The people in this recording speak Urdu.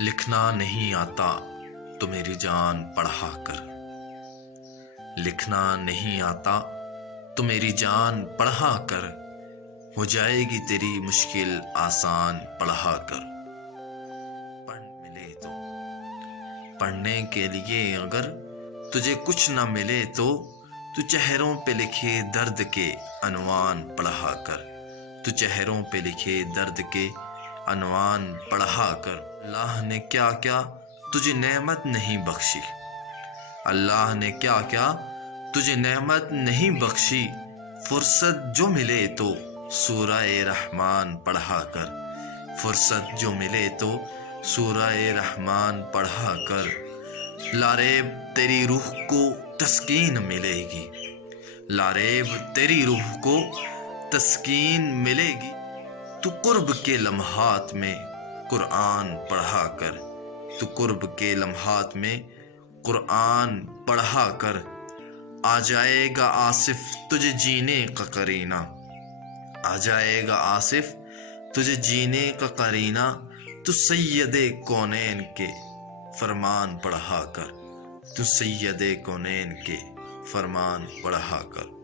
لکھنا نہیں آتا تو میری جان پڑھا کر، لکھنا نہیں آتا تو میری جان پڑھا کر، ہو جائے گی تیری مشکل آسان پڑھا کر۔ پڑھ ملے تو پڑھنے کے لیے اگر تجھے کچھ نہ ملے تو چہروں پہ لکھے درد کے عنوان پڑھا کر، تو چہروں پہ لکھے درد کے عنوان پڑھا کر۔ اللہ نے کیا کیا تجھے نعمت نہیں بخشی، اللہ نے کیا کیا تجھے نعمت نہیں بخشی، فرصت جو ملے تو سورہ رحمان پڑھا کر، فرصت جو ملے تو سورہ رحمان پڑھا کر۔ لاریب تیری روح کو تسکین ملے گی، لاریب تیری روح کو تسکین ملے گی، تو قرب کے لمحات میں قرآن پڑھا کر، تو قرب کے لمحات میں قرآن پڑھا کر۔ آ جائے گا آصف تجھے جینے کا قرینہ، آ جائے گا آصف تجھے جینے کا قرینہ، تو سید کونین کے فرمان پڑھا کر، تو سید کونین کے فرمان پڑھا کر۔